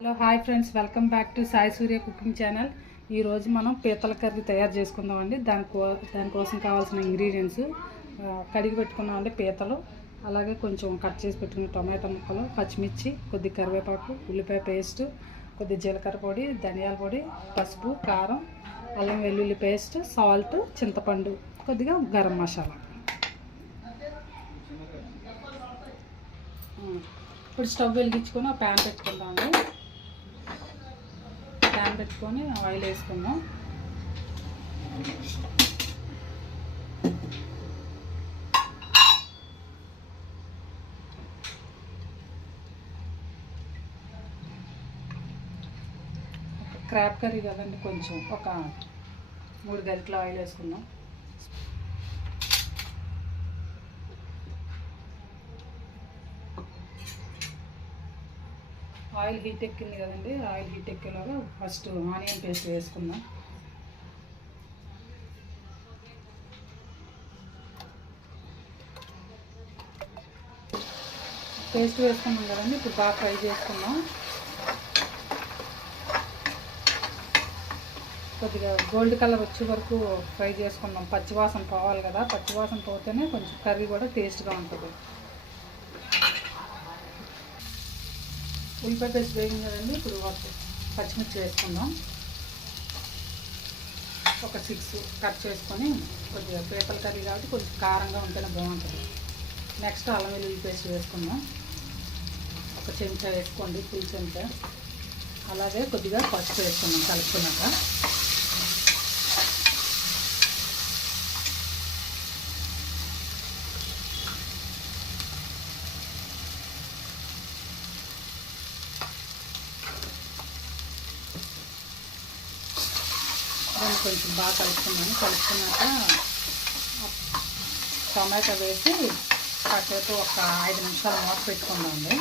Hello hi friends, welcome back to Sai Surya cooking channel. ఈరోజు మనం పీతల కర్రీ తయారు చేసుకుందామండి. దానికోసం కావాల్సిన ఇంగ్రీడియంట్స్ కడిగి పెట్టుకున్నామండి పీతలు, అలాగే కొంచెం కట్ చేసి పెట్టుకున్న టొమాటో ముక్కలు, పచ్చిమిర్చి, కొద్ది కరివేపాకు, ఉల్లిపాయ పేస్ట్, కొద్ది జీలకర్ర పొడి, ధనియాల పొడి, పసుపు, కారం, అల్లం వెల్లుల్లి పేస్ట్, సాల్ట్, చింతపండు, కొద్దిగా గరం మసాలా. ఇప్పుడు స్టవ్ వెలిగించుకొని ఒక ప్యాన్ పెట్టుకుందామండి. ప్యాన్ పెట్టుకొని ఆయిల్ వేసుకుందాం. క్రాబ్ కర్రీ కదండి, కొంచెం ఒక 3 గరిటెల ఆయిల్ వేసుకుందాం. ఆయిల్ హీట్ ఎక్కింది కదండి, ఆయిల్ హీట్ ఎక్కేలాగా ఫస్ట్ ఆనియన్ పేస్ట్ వేసుకుందాం. పేస్ట్ వేసుకున్నాం కదండి, ఇప్పుడు బాగా ఫ్రై చేసుకుందాం. కొద్దిగా గోల్డ్ కలర్ వచ్చే వరకు ఫ్రై చేసుకుందాం. పచ్చివాసన పోవాలి కదా, పచ్చివాసన పోతేనే కొంచెం కర్రీ కూడా టేస్ట్గా ఉంటుంది. ఉల్లిపాయ పేస్ట్ వేగింది కదండి, ఇప్పుడు పచ్చిమిర్చి వేసుకుందాం. ఒక 6 కట్ చేసుకొని, కొద్దిగా పీతల కర్రీ కాబట్టి కొంచెం కారంగా ఉంటేనే బాగుంటుంది. నెక్స్ట్ అల్లం వెల్లుల్లి పేస్ట్ వేసుకుందాం. ఒక చెంచా వేసుకోండి, ఫుల్ చెంచా. అలాగే కొద్దిగా పసుపు వేసుకుందాం కలుపుకున్నాక. దాన్ని కొంచెం బాగా కలుపుకున్నాక టమాటా వేసి కాసేపు ఒక 5 నిమిషాలు మూత పెట్టుకుందామండి.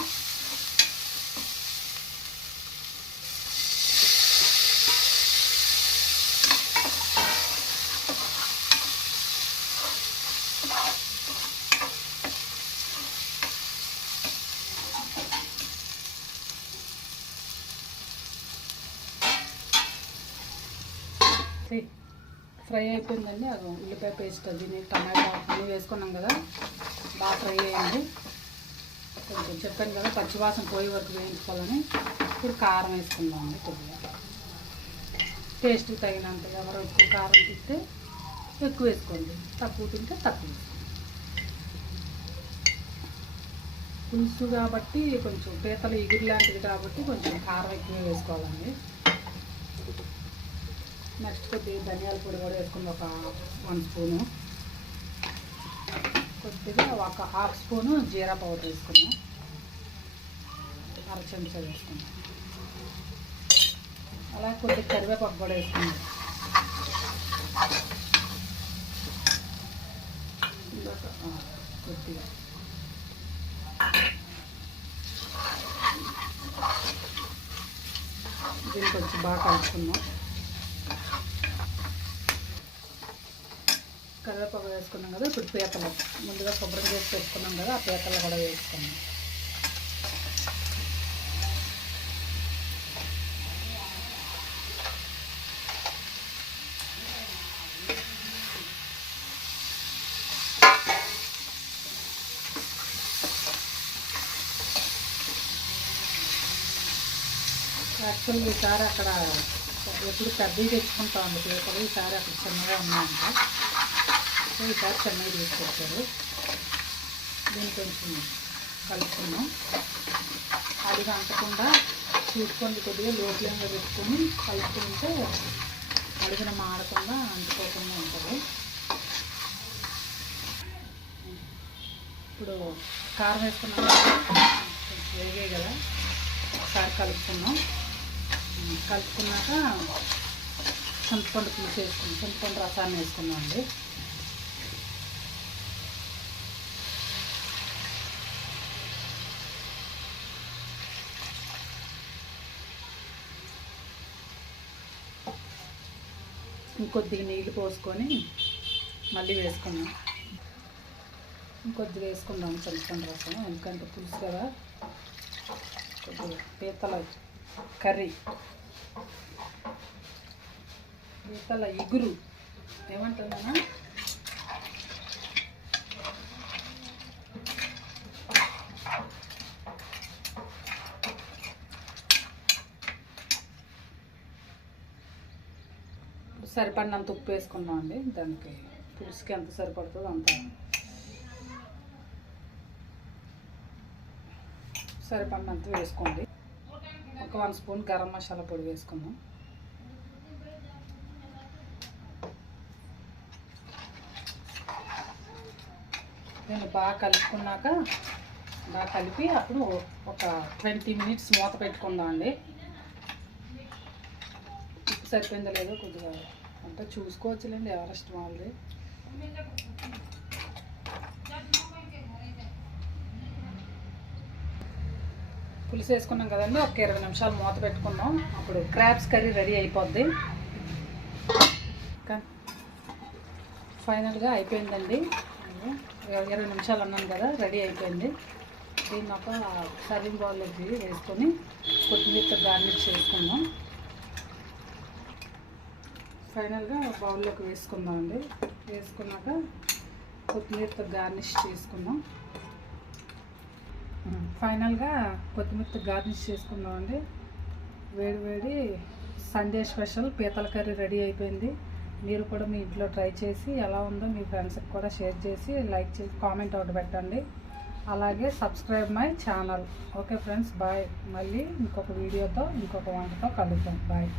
ఫ్రై అయిపోయిందండి. అది ఉల్లిపాయ పేస్ట్, అది టమాటా అన్నీ వేసుకున్నాం కదా, బాగా ఫ్రై అయ్యింది. కొంచెం చెప్పాను కదా పచ్చివాసన పోయే వరకు వేయించుకోవాలని. ఇప్పుడు కారం వేసుకుందామండి. కొద్దిగా టేస్ట్ తగినంత, ఎవరు ఎక్కువ కారం తింటే ఎక్కువ వేసుకోండి, తక్కువ తింటే తక్కువ వేసుకోండి. పులుసు కాబట్టి కొంచెం పీతలు ఎగురు లాంటిది కాబట్టి కొంచెం కారం ఎక్కువ వేసుకోవాలండి. నెక్స్ట్ కొద్దిగా ధనియాల పొడి కూడా వేసుకుందాం, ఒక 1 స్పూను. కొద్దిగా ఒక 1/2 స్పూను జీరా పౌడర్ వేసుకుందాం, 1/2 చెంచా వేసుకుందాం. అలాగే కొద్దిగా కరివేపాకు కూడా వేసుకుందాం. కొద్దిగా దీన్ని కొంచెం బాగా కలుపుకుందాం. కరివేపాకు వేసుకున్నాం కదా, ఇప్పుడు పీతలు ముందుగా శుభ్రం చేసి పెట్టుకున్నాం కదా, ఆ పీతలు కూడా వేసుకున్నాం. యాక్చువల్గా ఈసారి అక్కడ ఎప్పుడు పెద్దవి తెచ్చుకుంటామండి పీతలు, ఈసారి అక్కడ చిన్నగా ఉన్నాయంట. ఈసారి చెన్నై తీసుకొచ్చారు. దీన్ని కొంచెం కలుపుకున్నాం. అది అంటకుండా చూసుకొని కొద్దిగా లో ఫ్లేమ్లో పెట్టుకొని కలుపుకుంటే అడిగిన మాడకుండా అంటుకోకుండా ఉంటుంది. ఇప్పుడు కారం వేసుకున్నాం, కొంచెం వేగే కదా, ఒకసారి కలుపుకున్నాం. కలుపుకున్నాక చింతపండు పులుసు వేసుకున్నాం, చింతపండు రసాన్ని వేసుకున్నాం అండి. ఇంకొద్దిగా నీళ్ళు పోసుకొని మళ్ళీ వేసుకున్నాం. ఇంకొద్దిగా వేసుకుందాం చింతపండు రసం, ఎందుకంటే పులుసు కదా. కొద్దిగా పీతలు కర్రీ, పీతల ఇగురు ఏమంటున్నానా, సరిపడినంత ఉప్పు వేసుకున్నాం అండి. దానికి పులుసుకి ఎంత సరిపడుతుందో అంత సరిపడినంత వేసుకోండి. ఒక 1 స్పూన్ గరం మసాలా పొడి వేసుకుందాం. నేను బాగా కలుపుకున్నాక బాగా కలిపి అప్పుడు ఒక 20 మినిట్స్ మూత పెట్టుకుందాం అండి. ఉప్పు సరిపోయిందో లేదో కొద్దిగా అంటే చూసుకోవచ్చులేండి, ఎవరి ఇష్టం వాళ్ళది. పులుసు వేసుకున్నాం కదండి, ఒక 20 నిమిషాలు మూత పెట్టుకున్నాం. అప్పుడు క్రాబ్స్ కర్రీ రెడీ అయిపోద్ది. ఫైనల్గా అయిపోయిందండి. 20 నిమిషాలు అన్నాను కదా, రెడీ అయిపోయింది. దీన్ని ఒక సర్వింగ్ బౌల్లోకి వేసుకొని కొత్తిమీరతో గార్నిష్ చేసుకుందాం. ఫైనల్గా బౌల్లోకి వేసుకుందాం అండి. వేసుకున్నాక కొత్తిమీరతో గార్నిష్ చేసుకుందాం. ఫైనల్గా కొత్తిమీరతో గార్నిష్ చేసుకుందాం అండి. వేడి వేడి సండే స్పెషల్ పీతల కర్రీ రెడీ అయిపోయింది. మీరు కూడా మీ ఇంట్లో ట్రై చేసి ఎలా ఉందో మీ ఫ్రెండ్స్కి కూడా షేర్ చేసి లైక్ చేసి కామెంట్ ఒకటి పెట్టండి. అలాగే subscribe my channel. Okay friends, bye. మళ్ళీ ఇంకొక వీడియోతో ఇంకొక వంటతో కలుద్దాం. బాయ్.